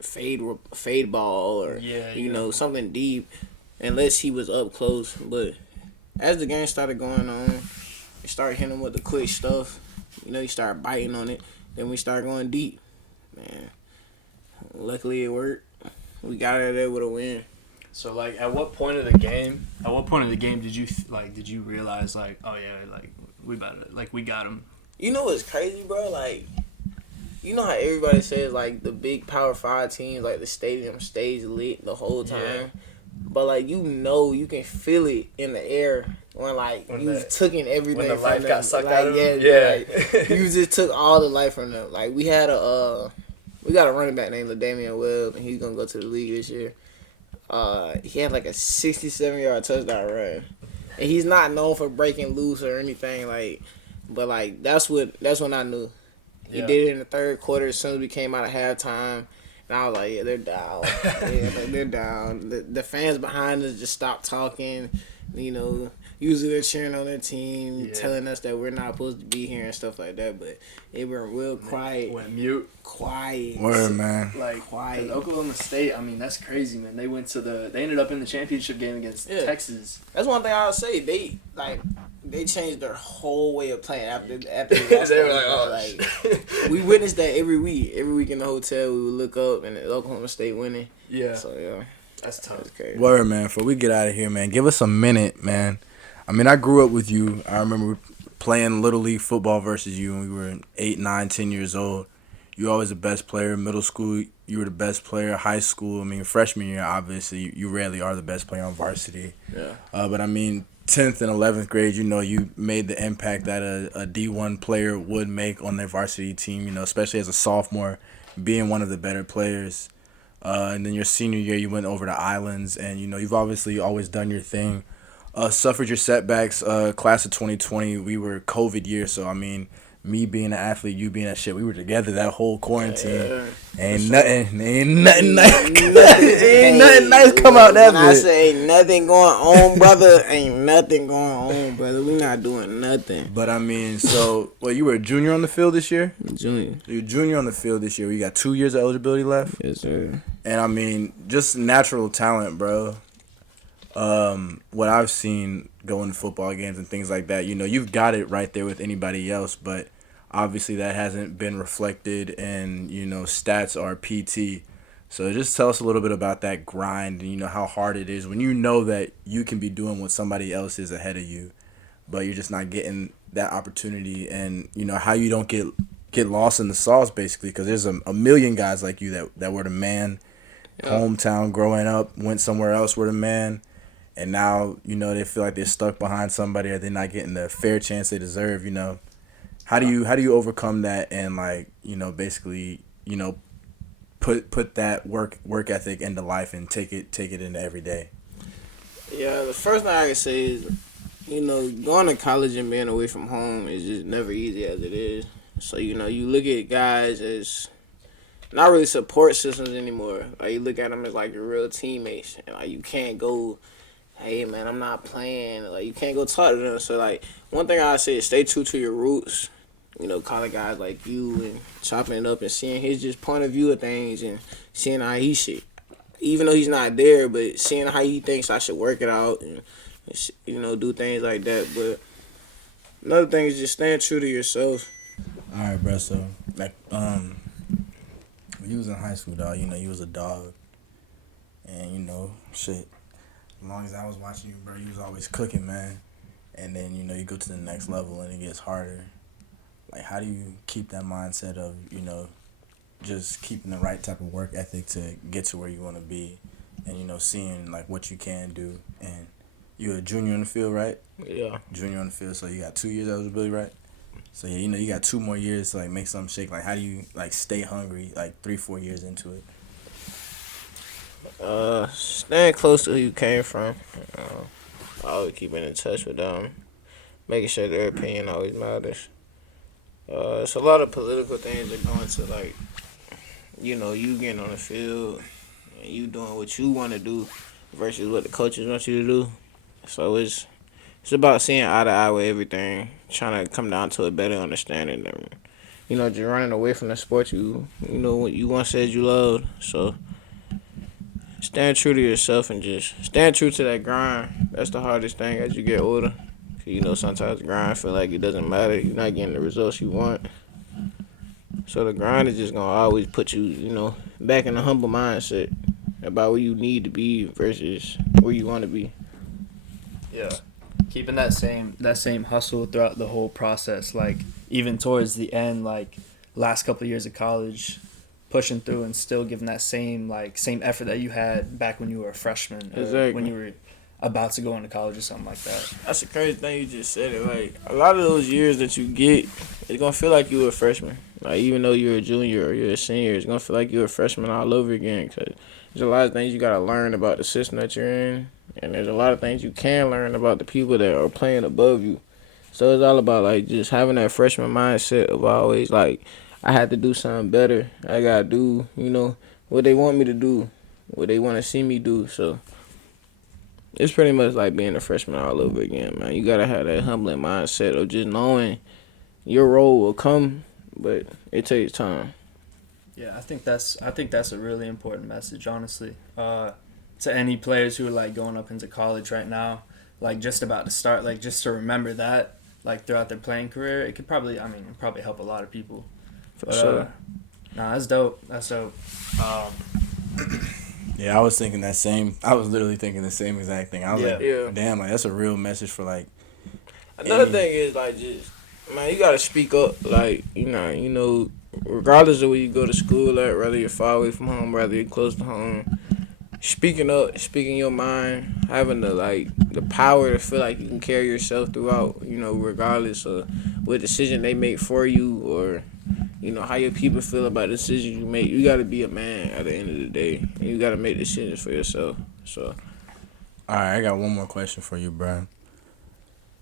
fade ball or something deep. unless he was up close. But as the game started going on, we started hitting him with the quick stuff. He started biting on it. Then we started going deep. Man, luckily it worked. We got out of there with a win. So like, at what point of the game? Did you realize like, oh yeah, like we got him? You know what's crazy, bro? Like, you know how everybody says like the big Power 5 teams, like the stadium stays lit the whole time. Yeah. But like, you can feel it in the air when you took in everything. When the life got sucked out of them. Yeah. Like, you just took all the life from them. Like, we got a running back named Lamar Webb, and he's gonna go to the league this year. He had like a 67-yard touchdown run, and he's not known for breaking loose or anything but like that's when I knew. He did it in the third quarter as soon as we came out of halftime. And I was like, yeah, they're down. They're down. The fans behind us just stopped talking. Usually they're cheering on their team, telling us that we're not supposed to be here and stuff like that. But they were real quiet. Went mute. Quiet. Word, man. Like, quiet. Oklahoma State, I mean, that's crazy, man. They ended up in the championship game against Texas. That's one thing I would say. They changed their whole way of playing after they lost. They were like, oh, we witnessed that every week. Every week in the hotel, we would look up and Oklahoma State winning. Yeah. So yeah, that's tough. That's crazy. Word, man. Before we get out of here, man, give us a minute, man. I mean, I grew up with you. I remember playing Little League football versus you when we were 8, 9, 10 years old. You were always the best player. Middle school, you were the best player. High school, I mean, freshman year, obviously, you rarely are the best player on varsity. Yeah. But I mean, 10th and 11th grade, you made the impact that a D1 player would make on their varsity team, especially as a sophomore, being one of the better players. And then your senior year, you went over to Islands, and, you've obviously always done your thing. Suffered your setbacks. Class of 2020, we were COVID year, so I mean, me being an athlete, you being that shit, we were together that whole quarantine. Ain't nothing nice come out that bit. When I say ain't nothing going on, brother, ain't nothing going on, brother. We not doing nothing. But I mean, so you were a junior on the field this year? Junior. You're a junior on the field this year. You got 2 years of eligibility left? Yes, sir. And I mean, just natural talent, bro. What I've seen going to football games and things like that, you've got it right there with anybody else, but obviously that hasn't been reflected in, stats or PT. So just tell us a little bit about that grind and, how hard it is when you know that you can be doing what somebody else is ahead of you, but you're just not getting that opportunity, and, how you don't get lost in the sauce, basically, because there's a million guys like you that were the man, hometown growing up, went somewhere else, were the man. And now, they feel like they're stuck behind somebody, or they're not getting the fair chance they deserve, How do you overcome that and, basically, put that work ethic into life and take it into every day? Yeah, the first thing I can say is, going to college and being away from home is just never easy as it is. So, you look at guys as not really support systems anymore. Like, you look at them as, your real teammates. And, you can't go, hey, man, I'm not playing. You can't go talk to them. So, one thing I say is stay true to your roots. Calling guys like you and chopping it up and seeing his just point of view of things and seeing how he should, even though he's not there, but seeing how he thinks I should work it out and do things like that. But another thing is just staying true to yourself. All right, bro. So, when you was in high school, dog, you was a dog. And, shit. As long as I was watching you, bro, you was always cooking, man. And then, you go to the next level and it gets harder. How do you keep that mindset of, just keeping the right type of work ethic to get to where you want to be and, seeing, what you can do? And you're a junior on the field, right? Yeah. Junior on the field, so you got 2 years eligibility, right? So, yeah, you got 2 more years to, make something shake. How do you, stay hungry, 3-4 years into it? Staying close to who you came from. Always keeping in touch with them. Making sure their opinion always matters. It's a lot of political things that go into, you getting on the field and you doing what you want to do versus what the coaches want you to do. So it's about seeing eye to eye with everything, trying to come down to a better understanding than, just running away from the sport you once said you loved. So stand true to yourself and just stand true to that grind. That's the hardest thing as you get older. You know, sometimes the grind feel like it doesn't matter. You're not getting the results you want. So the grind is just gonna always put you, you know, back in a humble mindset about where you need to be versus where you want to be. Yeah, keeping that same hustle throughout the whole process, like even towards the end, like last couple of years of college, pushing through and still giving that same effort that you had back when you were a freshman, or Exactly. when you were about to go into college or something like that. That's the crazy thing you just said. It like a lot of those years that you get, it's gonna feel like you were a freshman. Like even though you're a junior or you're a senior, it's gonna feel like you're a freshman all over again. Cause there's a lot of things you gotta learn about the system that you're in, and there's a lot of things you can learn about the people that are playing above you. So it's all about like just having that freshman mindset of always like I had to do something better. I gotta do, you know, what they want me to do, what they want to see me do. So it's pretty much like being a freshman all over again, man. You gotta have that humbling mindset of just knowing your role will come, but it takes time. Yeah, I think that's a really important message, honestly. To any players who are like going up into college right now, like just about to start, like just to remember that, like throughout their playing career, it could probably help a lot of people. For sure. Nah, that's dope. That's dope. Yeah, I was thinking that same. I was literally thinking the same exact thing. I was like, damn, like that's a real message for like. Another thing is like just man, you gotta speak up. Like you know, regardless of where you go to school at, whether you're far away from home, whether you're close to home, speaking up, speaking your mind, having the power to feel like you can carry yourself throughout. You know, regardless of what decision they make for you or. You know, how your people feel about the decisions you make. You got to be a man at the end of the day. And you got to make decisions for yourself. So, all right, I got one more question for you, bro.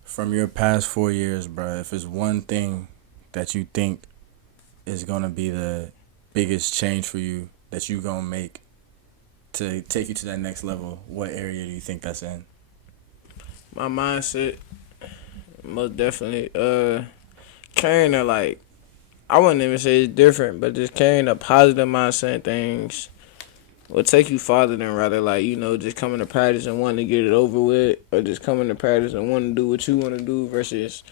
From your past 4 years, bro, if it's one thing that you think is going to be the biggest change for you that you going to make to take you to that next level, what area do you think that's in? my mindset, most definitely, carrying a, I wouldn't even say it's different, but just carrying a positive mindset in things will take you farther than rather just coming to practice and wanting to get it over with, or just coming to practice and wanting to do what you want to do versus,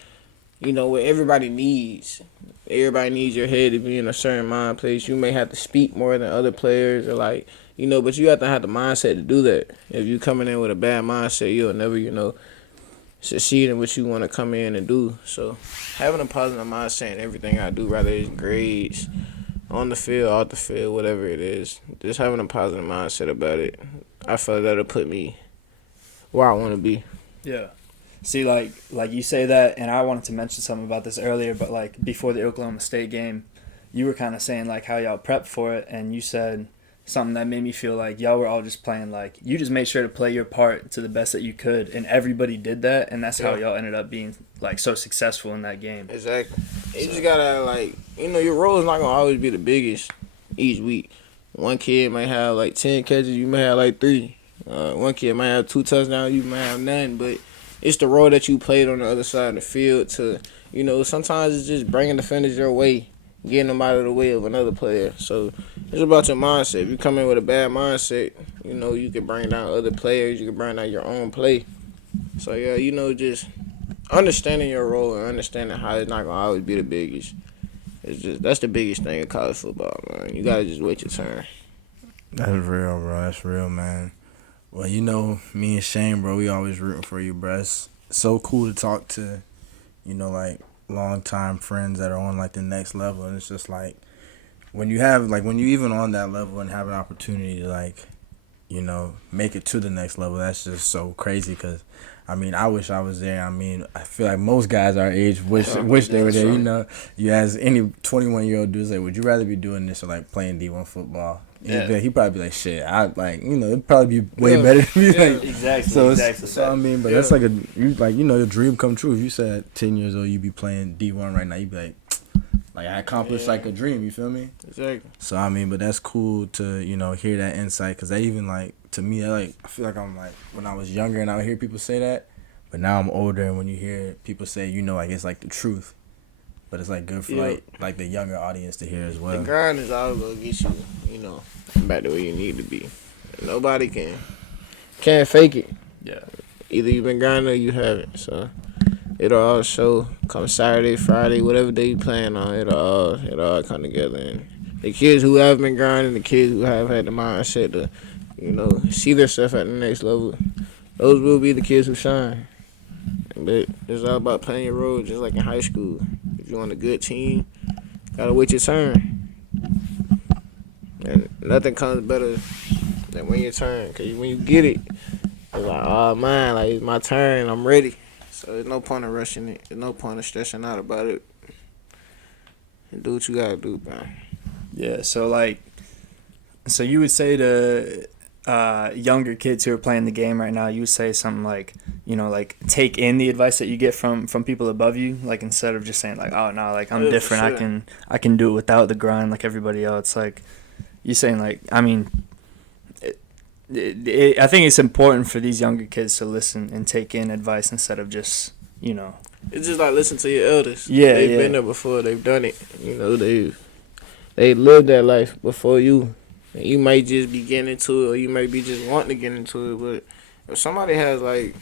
what everybody needs. Everybody needs your head to be in a certain mind place. You may have to speak more than other players or but you have to have the mindset to do that. If you coming in with a bad mindset, you'll never, succeed in what you want to come in and do. So having a positive mindset in everything I do, whether it's grades, on the field, off the field, whatever it is, just having a positive mindset about it, I feel that'll put me where I want to be. Yeah. See, like you say that, and I wanted to mention something about this earlier, but before the Oklahoma State game, you were kind of saying how y'all prepped for it, and you said something that made me feel like y'all were all just playing you just made sure to play your part to the best that you could, and everybody did that, and that's how y'all ended up being so successful in that game. Exactly. You just gotta your role is not gonna always be the biggest each week. One kid might have 10 catches, you may have 3. One kid might have 2 touchdowns, you might have none, but it's the role that you played on the other side of the field to, sometimes it's just bringing defenders your way, getting them out of the way of another player. So it's about your mindset. If you come in with a bad mindset, you can bring down other players. You can bring down your own play. So, yeah, just understanding your role and understanding how it's not going to always be the biggest. That's the biggest thing in college football, man. You got to just wait your turn. That's real, bro. That's real, man. Well, me and Shane, bro, we always rooting for you, bro. It's so cool to talk to, long-time friends that are on, the next level. And it's just, when you have, when you even on that level and have an opportunity to, make it to the next level, that's just so crazy because, I wish I was there. I feel like most guys our age wish they were there. You ask any 21-year-old dude, would you rather be doing this or, playing D1 football? Yeah. He'd probably be like, shit, it'd probably be way better to be Exactly. So exactly. But that's your dream come true. If you said at 10 years old, you'd be playing D1 right now, you'd be like I accomplished a dream, you feel me? Exactly. So, but that's cool to, hear that insight because that even, to me, I feel like I'm, when I was younger and I would hear people say that, but now I'm older and when you hear people say, it's, the truth. But it's, good for, the younger audience to hear as well. The grind is always going to get you, back to where you need to be. Nobody can't fake it. Yeah. Either you've been grinding or you haven't. So it'll all show come Saturday, Friday, whatever day you plan on. It'll all come together. And the kids who have been grinding, the kids who have had the mindset to, see themselves at the next level, those will be the kids who shine. But it's all about playing your role, just like in high school. If you want a good team, gotta wait your turn. And nothing comes better than when your turn. Because when you get it, it's like, oh, man, like, it's my turn, I'm ready. So there's no point in rushing it. There's no point in stressing out about it. And do what you gotta do, man. Yeah, so you would say to younger kids who are playing the game right now, you would say something like, take in the advice that you get from people above you, like instead of just saying like, oh no, like I'm different, sure. I can do it without the grind like everybody else. Like you saying like, I mean, I think it's important for these younger kids to listen and take in advice instead of just, It's just like listen to your elders. Yeah, they've been there before. They've done it. They lived that life before you. And you might just be getting into it, or you might be just wanting to get into it. But if somebody has like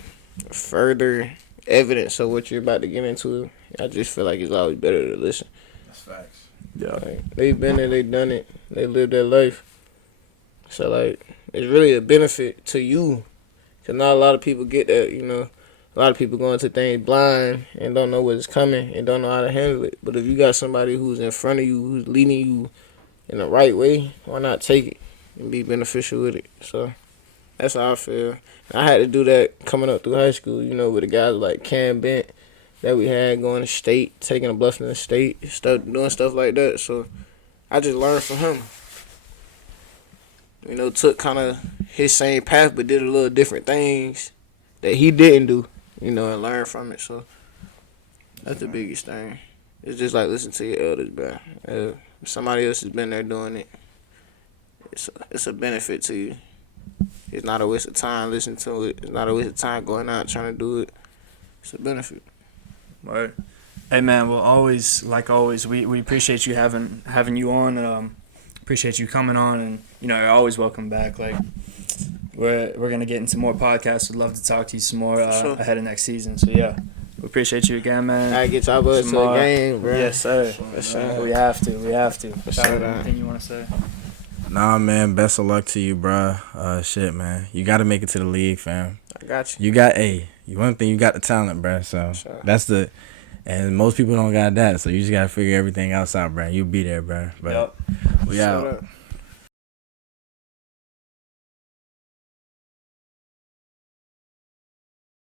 further evidence of what you're about to get into, I just feel like it's always better to listen. That's facts. Yeah, like, they've been there, they've done it, they lived their life. So like, it's really a benefit to you, cause not a lot of people get that. A lot of people go into things blind and don't know what's coming and don't know how to handle it. But if you got somebody who's in front of you, who's leading you in the right way, why not take it and be beneficial with it? So that's how I feel. I had to do that coming up through high school, with the guys like Cam Bent that we had going to state, taking a bluff in the state, doing stuff like that. So I just learned from him. Took kind of his same path but did a little different things that he didn't do, and learn from it. So that's the biggest thing. It's just like listen to your elders, bro. If somebody else has been there doing it, it's a benefit to you. It's not a waste of time listening to it. It's not a waste of time going out trying to do it. It's a benefit. Right. Hey man, well always we appreciate you having you on. Appreciate you coming on, and you're always welcome back. Like we're gonna get into more podcasts. We'd love to talk to you some more sure. Ahead of next season. So yeah, we appreciate you again, man. I get y'all boys to the game, bro. Yes, sir. Sure. We have to. Sure. Anything you want to say? Nah, man. Best of luck to you, bro. Shit, man. You got to make it to the league, fam. I got you. You got one thing. You got the talent, bro. So sure. That's and most people don't got that. So you just got to figure everything else out, bro. You'll be there, bro. But yep. we out.